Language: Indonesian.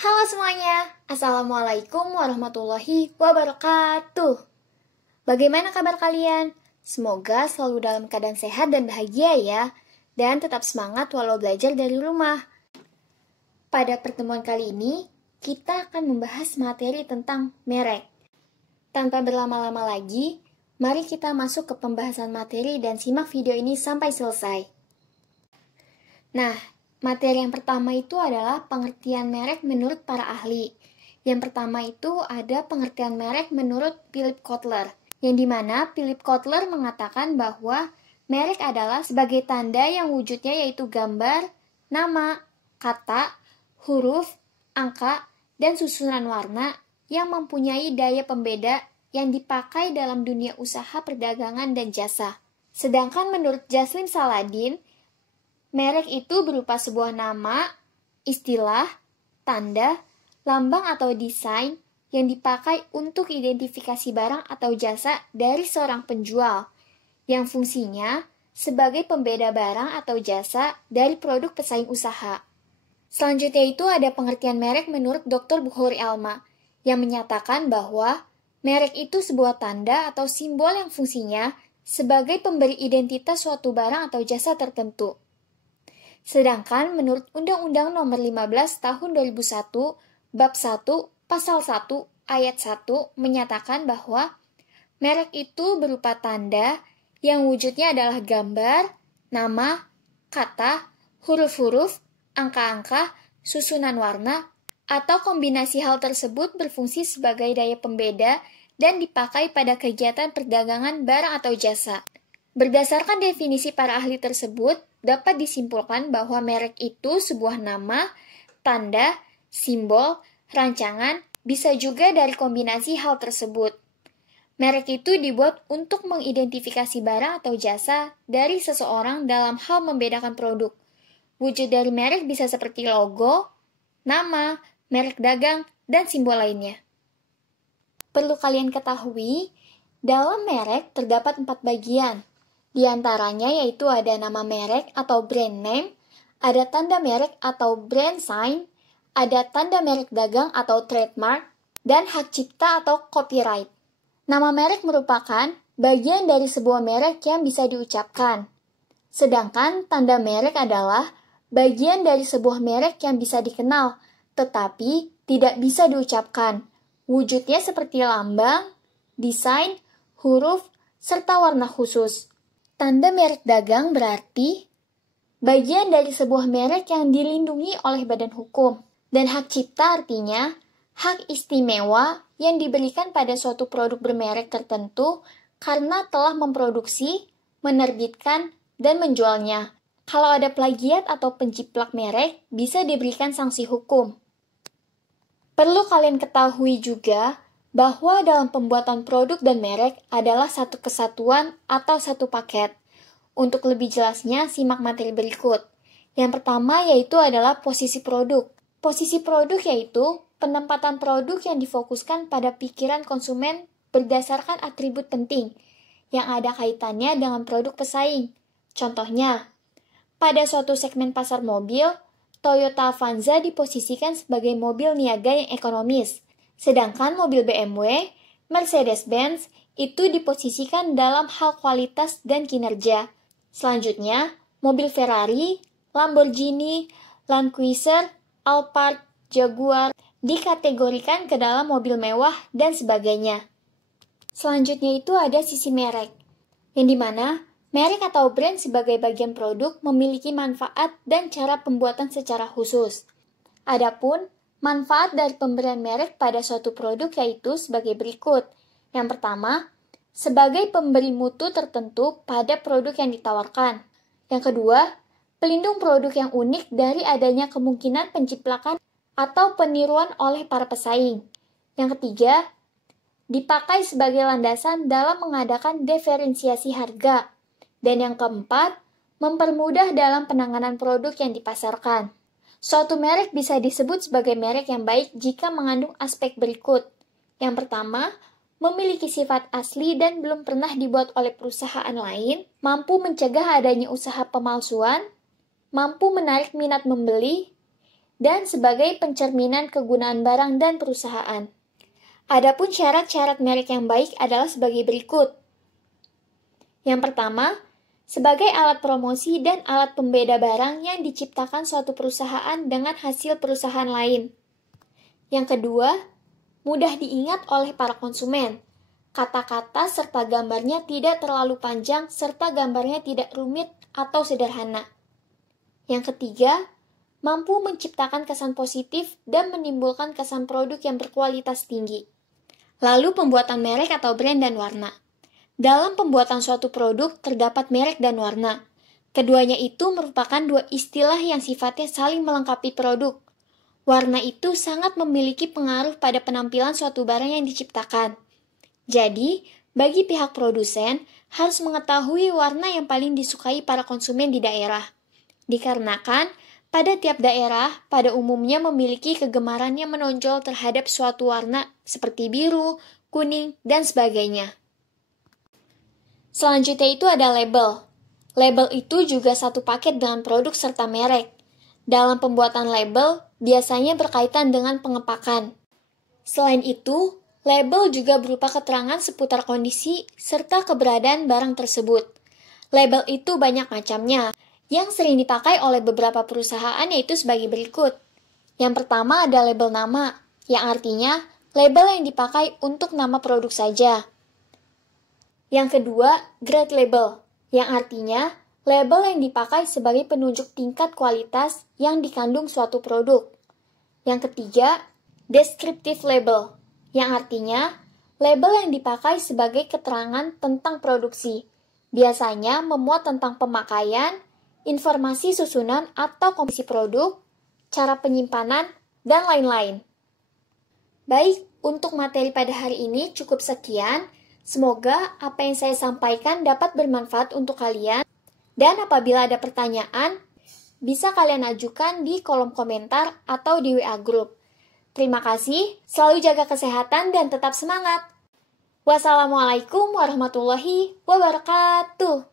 Halo semuanya, Assalamualaikum warahmatullahi wabarakatuh. Bagaimana kabar kalian? Semoga selalu dalam keadaan sehat dan bahagia ya, dan tetap semangat walau belajar dari rumah. Pada pertemuan kali ini, kita akan membahas materi tentang merek. Tanpa berlama-lama lagi, mari kita masuk ke pembahasan materi dan simak video ini sampai selesai. Nah, materi yang pertama itu adalah pengertian merek menurut para ahli. Yang pertama itu ada pengertian merek menurut Philip Kotler, yang dimana Philip Kotler mengatakan bahwa merek adalah sebagai tanda yang wujudnya yaitu gambar, nama, kata, huruf, angka, dan susunan warna yang mempunyai daya pembeda yang dipakai dalam dunia usaha perdagangan dan jasa. Sedangkan menurut Jaslim Saladin, merek itu berupa sebuah nama, istilah, tanda, lambang atau desain yang dipakai untuk identifikasi barang atau jasa dari seorang penjual, yang fungsinya sebagai pembeda barang atau jasa dari produk pesaing usaha. Selanjutnya itu ada pengertian merek menurut Dr. Bukhari Alma, yang menyatakan bahwa merek itu sebuah tanda atau simbol yang fungsinya sebagai pemberi identitas suatu barang atau jasa tertentu. Sedangkan menurut Undang-Undang Nomor 15 Tahun 2001, Bab 1, Pasal 1, Ayat 1 menyatakan bahwa merek itu berupa tanda yang wujudnya adalah gambar, nama, kata, huruf-huruf, angka-angka, susunan warna, atau kombinasi hal tersebut berfungsi sebagai daya pembeda dan dipakai pada kegiatan perdagangan barang atau jasa. Berdasarkan definisi para ahli tersebut, dapat disimpulkan bahwa merek itu sebuah nama, tanda, simbol, rancangan, bisa juga dari kombinasi hal tersebut. Merek itu dibuat untuk mengidentifikasi barang atau jasa dari seseorang dalam hal membedakan produk. Wujud dari merek bisa seperti logo, nama, merek dagang, dan simbol lainnya. Perlu kalian ketahui, dalam merek terdapat 4 bagian. Di antaranya yaitu ada nama merek atau brand name, ada tanda merek atau brand sign, ada tanda merek dagang atau trademark, dan hak cipta atau copyright. Nama merek merupakan bagian dari sebuah merek yang bisa diucapkan. Sedangkan tanda merek adalah bagian dari sebuah merek yang bisa dikenal, tetapi tidak bisa diucapkan. Wujudnya seperti lambang, desain, huruf, serta warna khusus. Tanda merek dagang berarti bagian dari sebuah merek yang dilindungi oleh badan hukum. Dan hak cipta artinya hak istimewa yang diberikan pada suatu produk bermerek tertentu karena telah memproduksi, menerbitkan, dan menjualnya. Kalau ada plagiat atau penjiplak merek, bisa diberikan sanksi hukum. Perlu kalian ketahui juga bahwa dalam pembuatan produk dan merek adalah satu kesatuan atau satu paket. Untuk lebih jelasnya, simak materi berikut. Yang pertama yaitu adalah posisi produk. Posisi produk yaitu penempatan produk yang difokuskan pada pikiran konsumen berdasarkan atribut penting yang ada kaitannya dengan produk pesaing. Contohnya, pada suatu segmen pasar mobil, Toyota Avanza diposisikan sebagai mobil niaga yang ekonomis, sedangkan mobil BMW, Mercedes-Benz itu diposisikan dalam hal kualitas dan kinerja. Selanjutnya, mobil Ferrari, Lamborghini, Land Cruiser, Alphard, Jaguar dikategorikan ke dalam mobil mewah dan sebagainya. Selanjutnya itu ada sisi merek, yang dimana merek atau brand sebagai bagian produk memiliki manfaat dan cara pembuatan secara khusus. Adapun manfaat dari pemberian merek pada suatu produk yaitu sebagai berikut. Yang pertama, sebagai pemberi mutu tertentu pada produk yang ditawarkan. Yang kedua, pelindung produk yang unik dari adanya kemungkinan penjiplakan atau peniruan oleh para pesaing. Yang ketiga, dipakai sebagai landasan dalam mengadakan diferensiasi harga. Dan yang keempat, mempermudah dalam penanganan produk yang dipasarkan. Suatu merek bisa disebut sebagai merek yang baik jika mengandung aspek berikut. Yang pertama, memiliki sifat asli dan belum pernah dibuat oleh perusahaan lain, mampu mencegah adanya usaha pemalsuan, mampu menarik minat membeli, dan sebagai pencerminan kegunaan barang dan perusahaan. Adapun syarat-syarat merek yang baik adalah sebagai berikut. Yang pertama, sebagai alat promosi dan alat pembeda barang yang diciptakan suatu perusahaan dengan hasil perusahaan lain. Yang kedua, mudah diingat oleh para konsumen. Kata-kata serta gambarnya tidak terlalu panjang serta gambarnya tidak rumit atau sederhana. Yang ketiga, mampu menciptakan kesan positif dan menimbulkan kesan produk yang berkualitas tinggi. Lalu pembuatan merek atau brand dan warna. Dalam pembuatan suatu produk terdapat merek dan warna. Keduanya itu merupakan dua istilah yang sifatnya saling melengkapi produk. Warna itu sangat memiliki pengaruh pada penampilan suatu barang yang diciptakan. Jadi, bagi pihak produsen harus mengetahui warna yang paling disukai para konsumen di daerah. Dikarenakan, pada tiap daerah pada umumnya memiliki kegemaran yang menonjol terhadap suatu warna seperti biru, kuning, dan sebagainya. Selanjutnya itu ada label. Label itu juga satu paket dengan produk serta merek. Dalam pembuatan label, biasanya berkaitan dengan pengepakan. Selain itu, label juga berupa keterangan seputar kondisi serta keberadaan barang tersebut. Label itu banyak macamnya. Yang sering dipakai oleh beberapa perusahaan yaitu sebagai berikut. Yang pertama ada label nama, yang artinya label yang dipakai untuk nama produk saja. Yang kedua, grade label, yang artinya label yang dipakai sebagai penunjuk tingkat kualitas yang dikandung suatu produk. Yang ketiga, descriptive label, yang artinya label yang dipakai sebagai keterangan tentang produksi. Biasanya memuat tentang pemakaian, informasi susunan atau komposisi produk, cara penyimpanan, dan lain-lain. Baik, untuk materi pada hari ini cukup sekian. Semoga apa yang saya sampaikan dapat bermanfaat untuk kalian. Dan apabila ada pertanyaan, bisa kalian ajukan di kolom komentar atau di WA Group. Terima kasih, selalu jaga kesehatan dan tetap semangat. Wassalamualaikum warahmatullahi wabarakatuh.